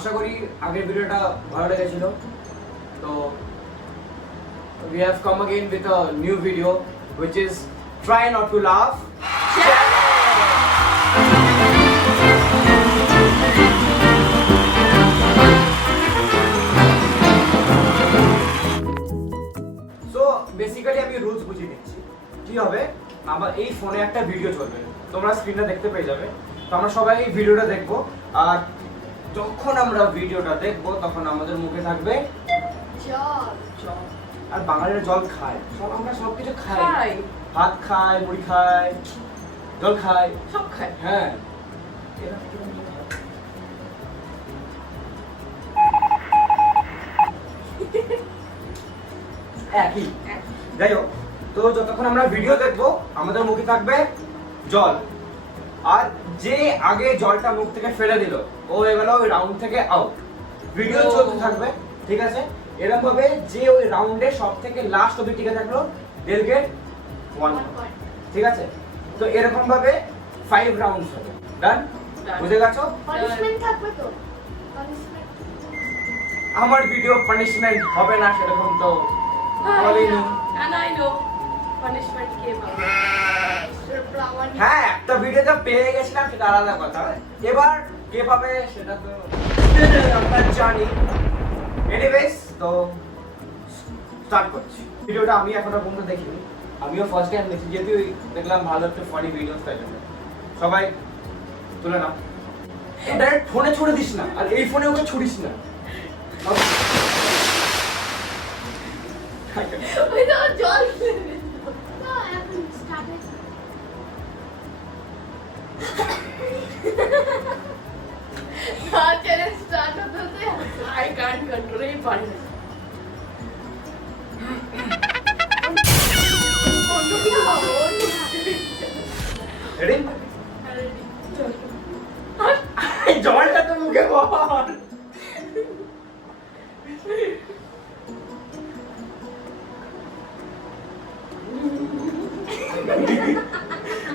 আশা করি আগের ভিডিওটা ভালো লেগেছিল। তো we have come again with a new video which is try not to laugh so basically আমি রুলস বুঝিয়ে দিচ্ছি। কি হবে, আমার এই ফোনে একটা ভিডিও চলবে, তোমরা স্ক্রিনটা দেখতে পেয়ে যাবে। তো আমরা সবাই এই ভিডিওটা দেখবো, আর যখন আমরা ভিডিওটা দেখবো তখন আমাদের মুখে থাকবে জল। আর বাঙালিরা জল খায়, আমরা সব কিছু খাই, ভাত খাই, মুড়ি খাই, জল খাই, সব খাই। হ্যাঁ। একই, যাই হোক। তো যতক্ষণ আমরা ভিডিও দেখবো আমাদের মুখে থাকবে জল, আর যে আগে জলটা মুখ থেকে ফেলে দিল ও হয়ে গেল ওই রাউন্ড থেকে আউট। ভিডিও চলতে থাকবে, ঠিক আছে? এরকম ভাবে যে ওই রাউন্ডে সব থেকে লাস্ট অবধি টিকে থাকলো they'll get 1 point, ঠিক আছে? তো এরকম ভাবে 5 রাউন্ডস হবে। ডান? বুঝে গেছো? পানিশমেন্ট থাকবে তো? পানিশমেন্ট আমার ভিডিও পানিশমেন্ট হবে না সেরকম তো বলিনি। And I know punishment কে পাবে। হ্যাঁ, একটা ভিডিওতে পেয়ে গেছিলাম সেটা আলাদা কথা, এবার কে পাবে সেটা তো আমরা জানি। এনিওয়েজ, তো স্টার্ট করছি ভিডিওটা। আমি এখনো পর্যন্ত দেখিনি, আমিও ফার্স্ট টাইম দেখছি, যেহেতু দেখলাম ভালো একটা ফানি ভিডিওস, তাই জন্য সবাই তুলে নাও। ডাইরেক্ট ফোনে ছুড়ে দিস না, আর এই ফোনে ওকে ছুড়িস না। ওই তো জল। না, এখন স্টার্ট হয়েছে। চ্যালেঞ্জ স্টার্ট হতে হতে I can't control এই পারি না। রেডি? জলটা তো মুখে বল।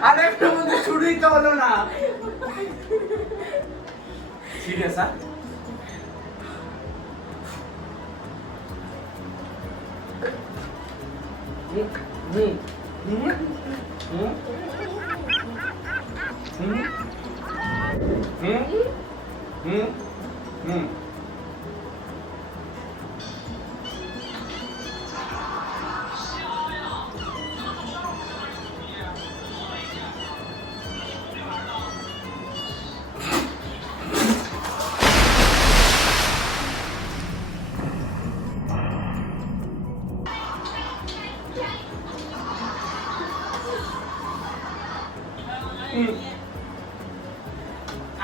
আরে একটু মধ্যে শুরুই তো হলো না। সিরিয়াস?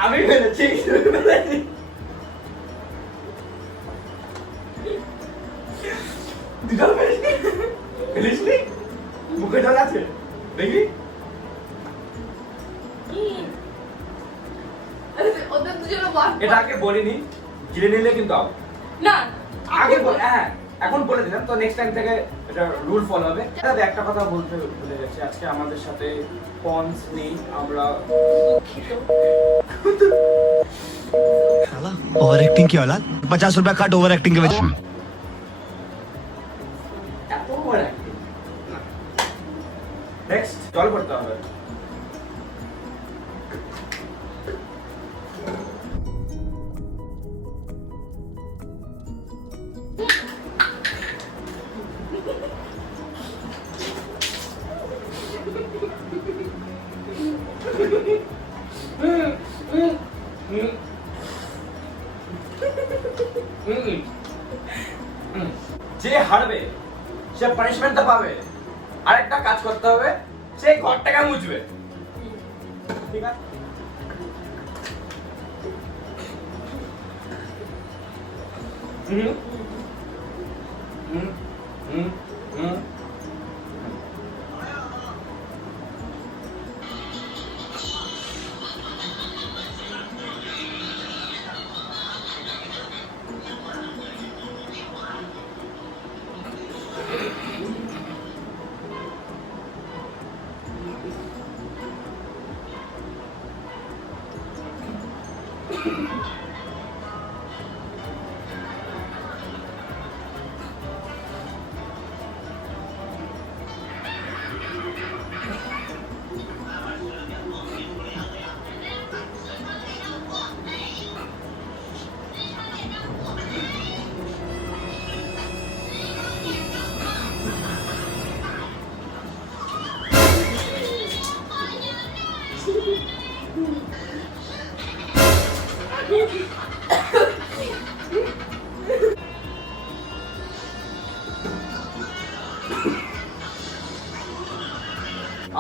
আমি ফেলেছি, দুটো ফেলিসনি, মুখে জল আছে দেখি। ওদের দুজনে ওয়ান এটাকে বলিনি, জিরে নিলে কিন্তু আউট। না আগে বল, হ্যাঁ এখন বলে দিলাম, তো নেক্সট টাইম থেকে এটা রুল ফলো হবে। তবে একটা কথা বলতে ভুলে গেছি, আজকে আমাদের সাথে পন্স নেই, আমরা ओवर एक्टिंग की औलाद 50 रुपया काट ओवर एक्टिंग के वजह এত বড় নেক্সট জল করতে হবে। যে হারবে সে পানিশমেন্ট তো পাবে, আরেকটা কাজ করতে হবে, সে ঘরটাকে মুছবে, ঠিক আছে?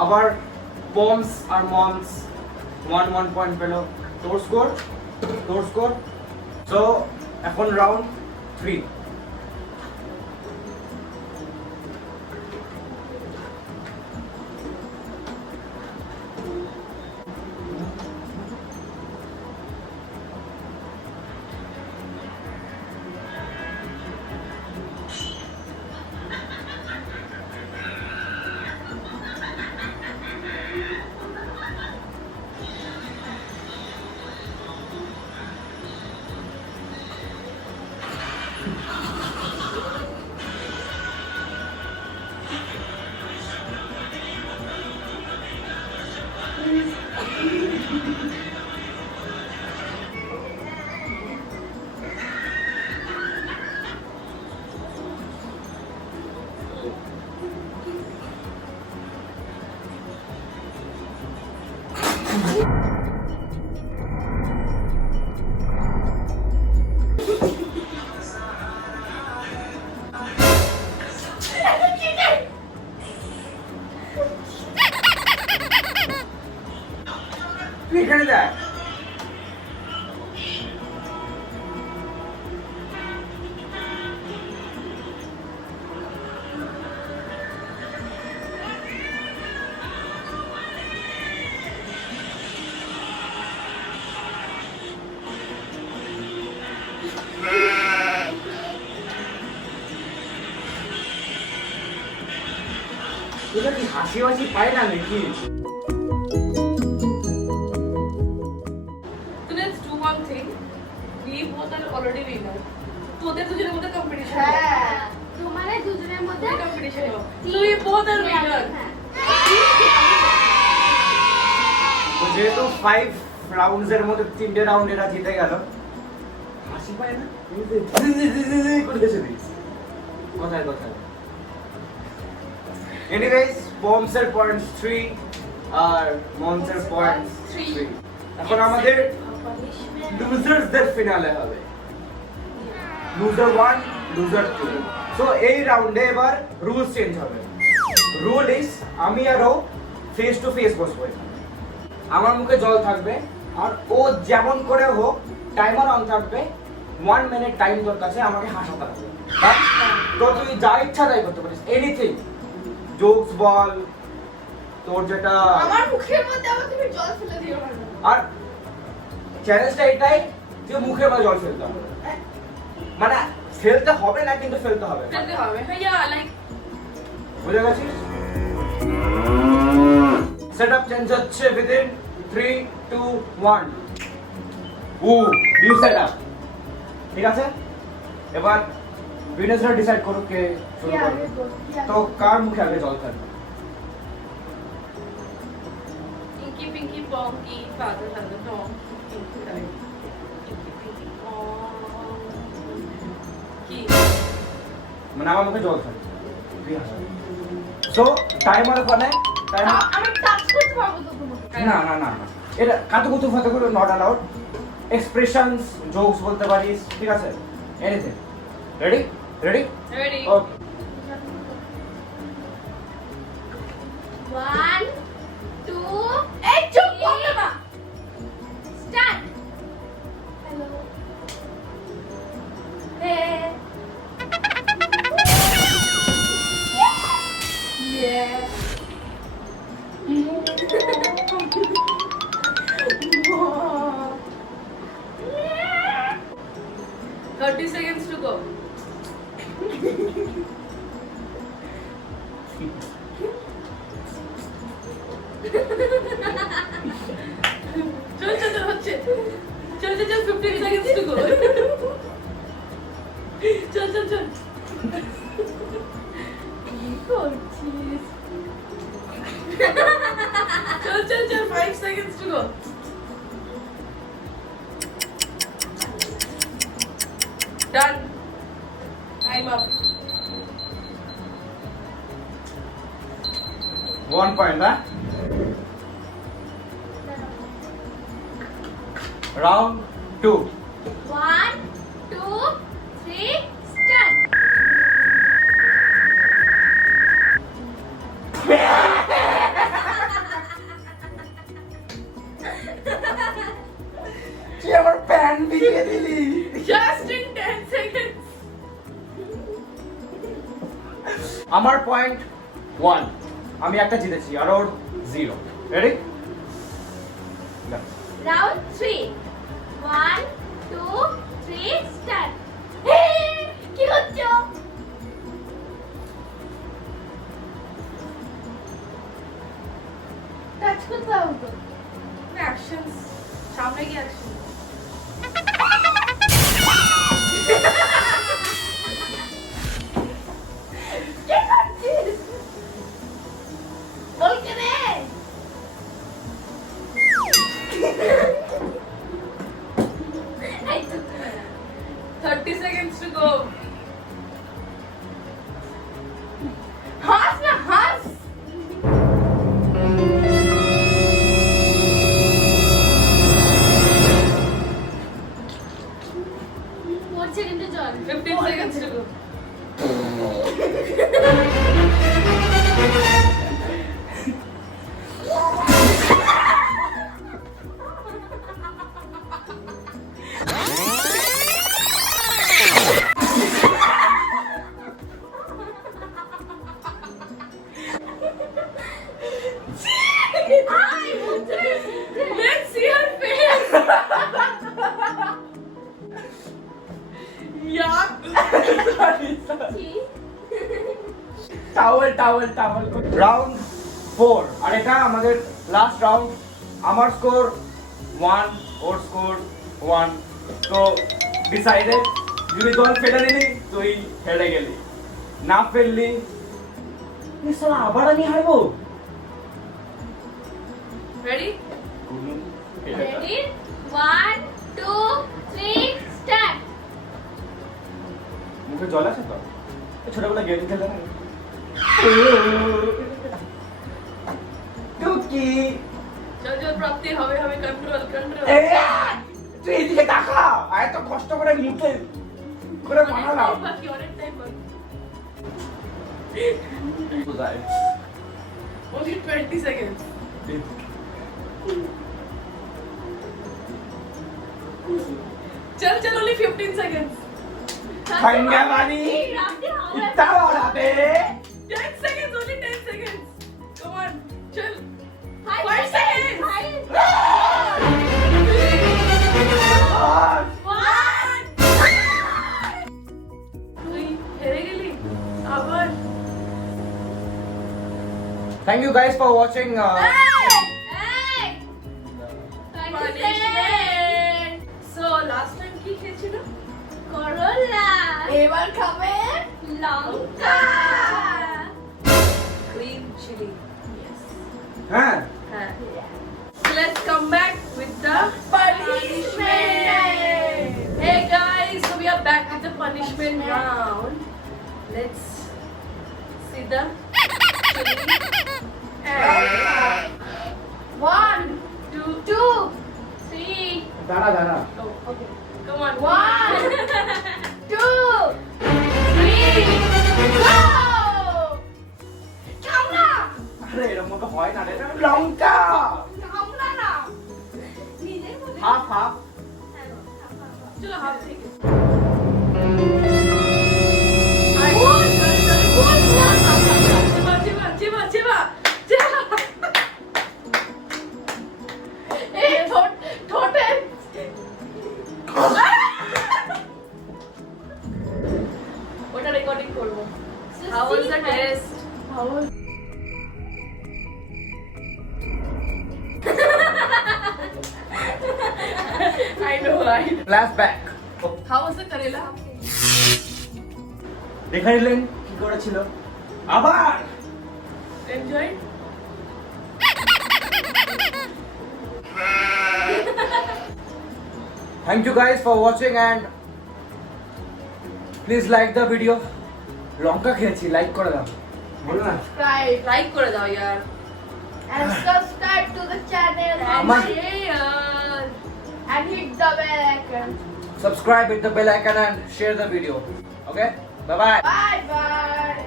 আবার পমস আর মমস 1 পয়েন্ট পেল। তোর স্কোর। সো এখন রাউন্ড 3। এখানে দেখ। এটা কি হাসি হাসি পায় না নাকি? So let's do one thing. We both are already winner. তোদের দুজনের মধ্যে কম্পিটিশন হ্যাঁ তোমার দুজনের মধ্যে কম্পিটিশন হবে। So we both are winner. হ্যাঁ। তো যেহেতু 5 রাউন্ডস এর মধ্যে 3টে রাউন্ড এরা জিতে গেল, হাসি পায় না? করে দেশে দিস কোথায়। এনিওয়েজ, বমস এর পয়েন্টস 3 আর মমস এর পয়েন্টস 3। এখন আমাদের লুজারসদের ফিনালে হবে। Loser 1, loser 2। সো এই রাউন্ডে এবার রুলস চেঞ্জ হবে। রুল ইজ আমি আর ও ফেস টু ফেস বসবো। আমার মুখে জল থাকবে আর ও যেমন করে হোক টাইমার অন থাকবে। 1 মিনিট টাইম তোর কাছে, আমাকে হাসাতে হবে। তো তুই যা ইচ্ছা তাই করতে পারিস, এনিথিং, জোকস বল, তোর যেটা। আমার মুখের মধ্যে আবার তুমি জল ফেলে দিও না। আর চ্যালেঞ্জটা এটাই যে মুখের মধ্যে জল ফেলতে হবে, মানে ফেলতে হবে না কিন্তু ফেলতে হবে। ফেলতে হবে। হ্যাঁ ইয়া লাইক বুঝে গেছিস? সেটআপ চেঞ্জ হচ্ছে উইদিন 3, 2, 1। New setup. ঠিক আছে, এবার উইনার্সরা ডিসাইড করুক কে শুরু করবে। তো কার মুখে আগে জল থাকবে? Inky Pinky Ponky Father Father Tom Inky Pinky Ponky মানে আমার মুখে জল থাকবে। সো টাইমার ওখানে টাইমার। আমি টাচ করতে পারবো তো তোমাকে? না, এটা কাতুকুতু ফাতুকুতু নট অ্যালাউড। এক্সপ্রেশনস, জোকস বলতে পারিস, ঠিক আছে? এনিথিং। রেডি? Ready? ওকে। 1, 2, এই চুপ করতে না। Start. Hello. Hey. Yeah. 30 seconds to go. চল হচ্ছে। চল 15 seconds to go. চল। কি করছিস? চল 5 seconds to go. Done. Time up. 1 point, huh? Round 2. 1, 2, 3, start. 1.1 আমি একটা জিতেছি আর ওর 0 রেডি Round 3. 1, 2, 3, start. কি হচ্ছে? টাচ করতে হবে তো। অ্যাকশন সামনে গিয়ে অ্যাকশন কি করছিস? বলকে রে। এই তো 30 seconds to go. হাস না হাস। 4 সেকেন্ডে জল 15 seconds to go. Let's see her face. Yeah. Towel round 4 আর এটা আমাদের লাস্ট রাউন্ড আমার স্কোর 1 ওর স্কোর 1 তো ডিসাইডেড যদি জল ফেলে নিলি তুই হেরে গেলি না ফেললি সালা আবার আমি হারবো Ready? Ready? 1, 2, 3, start. মুখে জল আছে তো ছোটবেলা গেম খেলে না টুকি জল প্রাপ্তি হবে কন্ট্রোল তুই এদিকে তাকা এত কষ্ট করে মুখে করে বানালাম বাকি অনেক টাইম বাকি কোথায় only 20 seconds चल only 15 seconds खंगा वाली इतना बड़ा बे 10 seconds only 10 seconds come on चल 5 5 seconds তুই হেরে গেলি আবার Thank you guys for watching. punishment so last time কি খেয়েছিল করলা এবার খাবে লঙ্কা green chili yes হ্যাঁ so let's come back with the punishment hey guys so we are back with the punishment round let's see the chili and 1 2 2 3 দাঁড়া oh okay come on 1 2 3 go কামনা আরে এরকম তো হয় না রে লঙ্কা কামনা না নিজে বলে হাফ হাফ চলো হাফ থেকে চিবা এই ঠোঁটে ওটা রেকর্ডিং করব how was the test I know right flashback how was the karela দেখা নিলেন কি করেছিল আবার enjoy Thank you guys for watching and please like the video. লঙ্কা খেয়েছি লাইক করে দাও বলো না subscribe লাইক করে দাও यार and subscribe to the channel Amma- and hit the bell icon. subscribe, hit the bell icon and share the video. Okay, bye bye. Bye bye.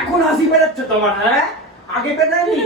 এখন হাসি বেরোচ্ছে তোমার হ্যাঁ আগে বেরোয়নি